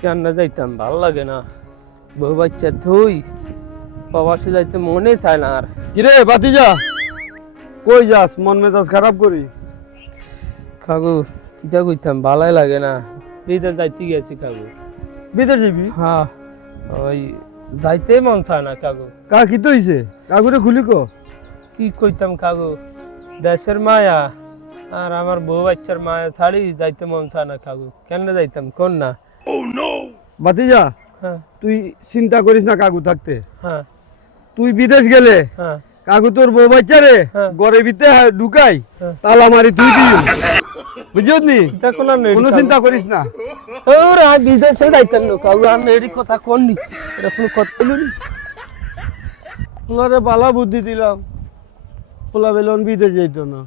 কেন যাইতাম, ভাল লাগে না। বউ বাচ্চা থুই প্রবাসে যাইতে মনে চায় না আর। কিরে বাতিজা, কই যাস? মন মেজাজ খারাপ করি। কাকু কিতা কইতাম, ভালাই লাগে না। বিদেশ যাইতে গেছি কাকু। বিদেশ যাবি? হ্যাঁ, ওই যাইতে মন চায় না কাকু। কি তো হইছে? কাকুরে খুলি কো। কি কইতাম কাকু, দেশের মায়া আর আমার বউ বাচ্চার মায়া ছাড়ি যাইতে মন চায় না কাকু। কেন যাইতাম কোন না। বাতিজা, হ্যাঁ তুই চিন্তা করিস না কাকু থাকতে। হ্যাঁ তুই বিদেশ গেলে হ্যাঁ কাকু তোর বউ বাচ্চারে হ্যাঁ। ঘরের ভিতরে ঢুকাই হ্যাঁ। তালা মারি তুই দিও, বুঝলি? কিতা কোনা নেই কোনো চিন্তা করিস না। ওরা বিদেশে যাইতাম না কাকু। আমি এরই কথা কোন নি, এটা কোনো কথা বলি। ওনারে বালা বুদ্ধি দিলাম, পোলা বেলন বিদেশ যাইতো না।